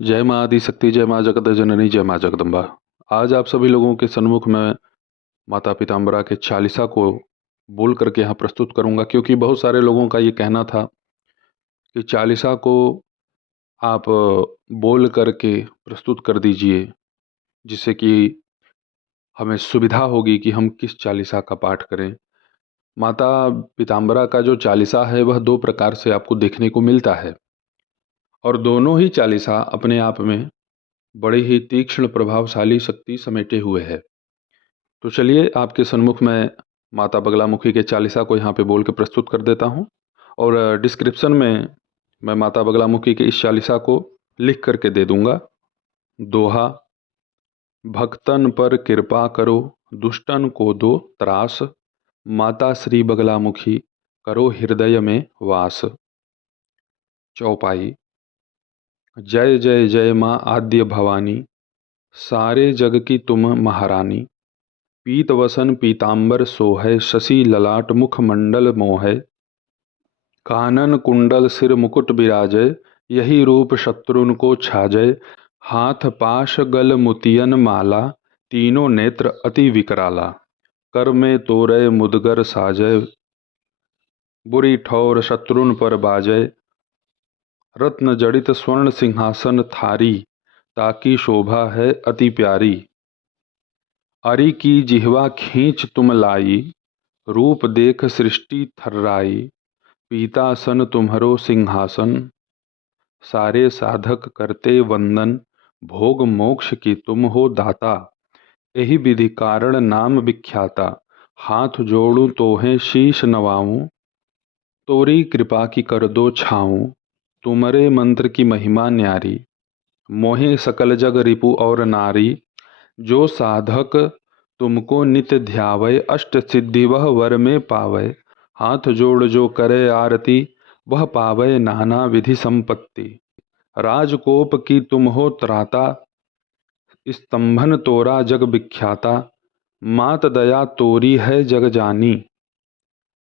जय माँ आदिशक्ति, जय माँ जगत जननी, जय माँ जगदम्बा। आज आप सभी लोगों के सन्मुख में माता पीताम्बरा के चालीसा को बोल करके यहाँ प्रस्तुत करूँगा, क्योंकि बहुत सारे लोगों का ये कहना था कि चालीसा को आप बोल करके प्रस्तुत कर दीजिए, जिससे कि हमें सुविधा होगी कि हम किस चालीसा का पाठ करें। माता पीताम्बरा का जो चालीसा है वह दो प्रकार से आपको देखने को मिलता है, और दोनों ही चालीसा अपने आप में बड़े ही तीक्ष्ण प्रभावशाली शक्ति समेटे हुए है। तो चलिए आपके सन्मुख में माता बगलामुखी के चालीसा को यहाँ पे बोल के प्रस्तुत कर देता हूँ, और डिस्क्रिप्शन में मैं माता बगलामुखी के इस चालीसा को लिख करके दे दूंगा। दोहा: भक्तन पर कृपा करो, दुष्टन को दो त्रास, माता श्री बगलामुखी करो हृदय में वास। चौपाई: जय जय जय माँ आद्य भवानी, सारे जग की तुम महारानी। पीत वसन पीतांबर सोहै, शशि ललाट मुख मंडल मोहै। कानन कुंडल सिर मुकुट विराजय, यही रूप शत्रुन को छाजय। हाथ पाश गल मुतियन माला, तीनों नेत्र अति विकराला। कर में तोरय मुदगर साजय, बुरी ठौर शत्रुन पर बाजय। रत्न जड़ित स्वर्ण सिंहासन थारी, ताकी शोभा है अति प्यारी। अरि की जिह्वा खींच तुम लाई, रूप देख सृष्टि थर्राई। पीतासन तुम्हरो सिंहासन, सारे साधक करते वंदन। भोग मोक्ष की तुम हो दाता, यही विधि कारण नाम विख्याता। हाथ जोड़ूं तोहें शीश नवाऊं, तोरी कृपा की कर दो छाऊं। तुमरे मंत्र की महिमा न्यारी, मोहे सकल जग रिपु और नारी। जो साधक तुमको नित्य ध्यावै, अष्ट सिद्धि वह वर में पावै। हाथ जोड़ जो करे आरती, वह पावै नाना विधि संपत्ति। राजकोप की तुम हो त्राता, स्तंभन तोरा जग विख्याता। मात दया तोरी है जग जानी,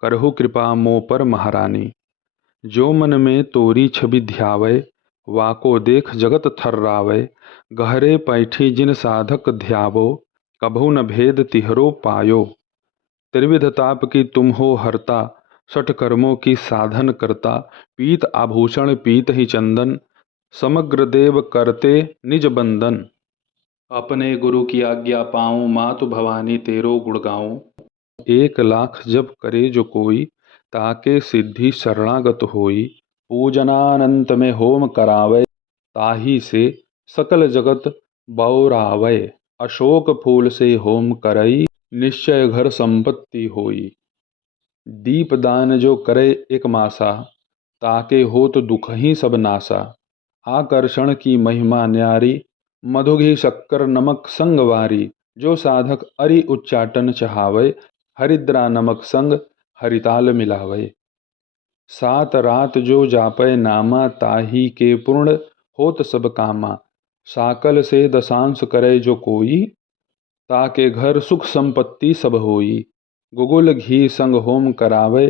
करहु कृपा मो पर महारानी। जो मन में तोरी छवि ध्यावै, वाको देख जगत थर्रावै। गहरे पैठी जिन साधक ध्यावो, कभू न भेद तिहरो पायो। त्रिविध ताप की तुम हो हरता, सठ कर्मों की साधन करता। पीत आभूषण पीत ही चंदन, समग्र देव करते निज बंदन। अपने गुरु की आज्ञा पाऊं, मातु भवानी तेरो गुण गाऊं। एक लाख जप करे जो कोई, ताके सिद्धि शरणागत होई। पूजनानंत में होम करावे, ताही से सकल जगत बौरावै। अशोक फूल से होम करई, निश्चय घर संपत्ति होई। दीपदान जो करे एक मासा, ताके होत दुख ही सब नासा। आकर्षण की महिमा न्यारी, मधु घी शक्कर नमक संगवारी। जो साधक अरि उच्चाटन चहावै, हरिद्रा नमक संग हरिताल मिलावै। सात रात जो जापै नामा, ताही के पूर्ण होत सब कामा। साकल से दशांश करे जो कोई, ताके घर सुख संपत्ति सब होई। गुगुल घी संग होम करावे,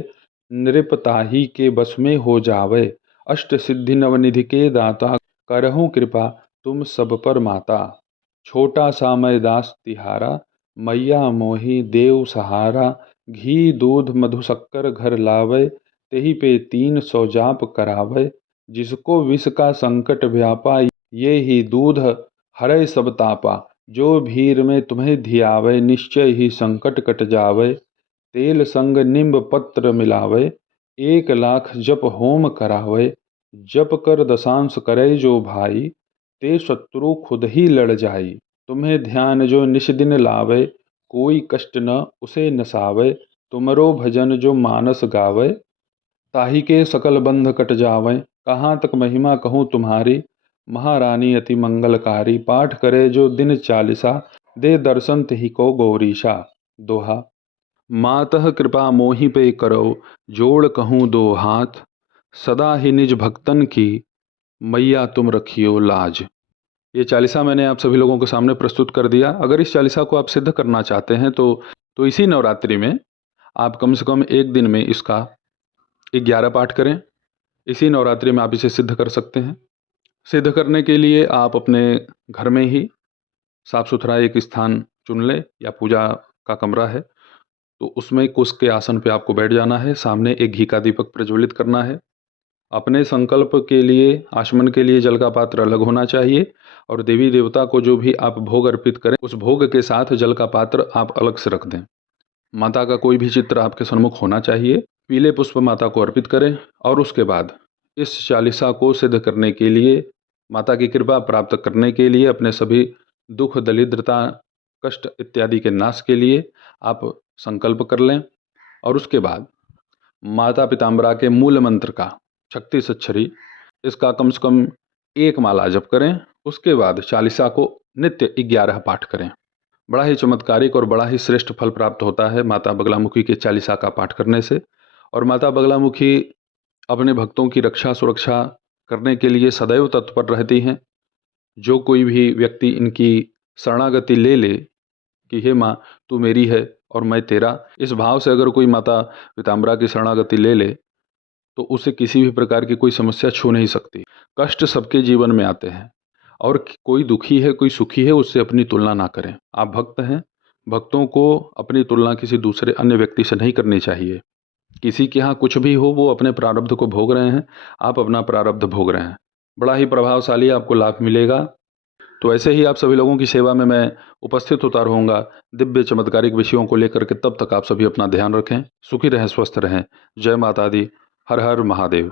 नृप ताही के बस में हो जावे। अष्ट सिद्धि नवनिधि के दाता, करहूँ कृपा तुम सब पर माता। छोटा सा मैं दास तिहारा, मैया मोहि देव सहारा। घी दूध मधु शक्कर घर लावे, तेहि पे 300 जाप करावे। जिसको विष का संकट व्यापा, ये ही दूध हरै सब तापा। जो भीर में तुम्हें धियावे, निश्चय ही संकट कट जावे। तेल संग निम्ब पत्र मिलावे, 1 लाख जप होम करावे। जप कर दशांश करे जो भाई, ते शत्रु खुद ही लड़ जाई। तुम्हें ध्यान जो निश दिन लावे, कोई कष्ट न उसे नसावे। तुमरो भजन जो मानस गावे, ताहि के सकल बंध कट जावें। कहाँ तक महिमा कहूँ तुम्हारी, महारानी अति मंगलकारी। पाठ करे जो दिन चालीसा, दे दर्शन तिहि को गौरीशा। दोहा: मातः कृपा मोहि पे करो, जोड़ कहूँ दो हाथ। सदा ही निज भक्तन की, मैया तुम रखियो लाज। ये चालीसा मैंने आप सभी लोगों के सामने प्रस्तुत कर दिया। अगर इस चालीसा को आप सिद्ध करना चाहते हैं तो इसी नवरात्रि में आप कम से कम एक दिन में इसका 11 पाठ करें। इसी नवरात्रि में आप इसे सिद्ध कर सकते हैं। सिद्ध करने के लिए आप अपने घर में ही साफ सुथरा एक स्थान चुन लें, या पूजा का कमरा है तो उसमें कुश के आसन पे आपको बैठ जाना है। सामने एक घी का दीपक प्रज्वलित करना है। अपने संकल्प के लिए, आचमन के लिए जल का पात्र अलग होना चाहिए, और देवी देवता को जो भी आप भोग अर्पित करें उस भोग के साथ जल का पात्र आप अलग से रख दें। माता का कोई भी चित्र आपके सन्मुख होना चाहिए। पीले पुष्प माता को अर्पित करें, और उसके बाद इस चालीसा को सिद्ध करने के लिए, माता की कृपा प्राप्त करने के लिए, अपने सभी दुख, दरिद्रता, कष्ट इत्यादि के नाश के लिए आप संकल्प कर लें। और उसके बाद माता पीताम्बरा के मूल मंत्र का 36 अक्षरी, इसका कम से कम 1 माला जप करें। उसके बाद चालीसा को नित्य 11 पाठ करें। बड़ा ही चमत्कारिक और बड़ा ही श्रेष्ठ फल प्राप्त होता है माता बगलामुखी के चालीसा का पाठ करने से। और माता बगलामुखी अपने भक्तों की रक्षा सुरक्षा करने के लिए सदैव तत्पर रहती हैं। जो कोई भी व्यक्ति इनकी शरणागति ले ले कि हे माँ तू मेरी है और मैं तेरा, इस भाव से अगर कोई माता पीताम्बरा की शरणागति ले ले तो उसे किसी भी प्रकार की कोई समस्या छू नहीं सकती। कष्ट सबके जीवन में आते हैं, और कोई दुखी है कोई सुखी है, उससे अपनी तुलना ना करें। आप भक्त हैं, भक्तों को अपनी तुलना किसी दूसरे अन्य व्यक्ति से नहीं करनी चाहिए। किसी के यहाँ कुछ भी हो, वो अपने प्रारब्ध को भोग रहे हैं, आप अपना प्रारब्ध भोग रहे हैं। बड़ा ही प्रभावशाली आपको लाभ मिलेगा। तो ऐसे ही आप सभी लोगों की सेवा में मैं उपस्थित होता रहूँगा दिव्य चमत्कारिक विषयों को लेकर के। तब तक आप सभी अपना ध्यान रखें, सुखी रहें, स्वस्थ रहें। जय माता दी। हर हर महादेव।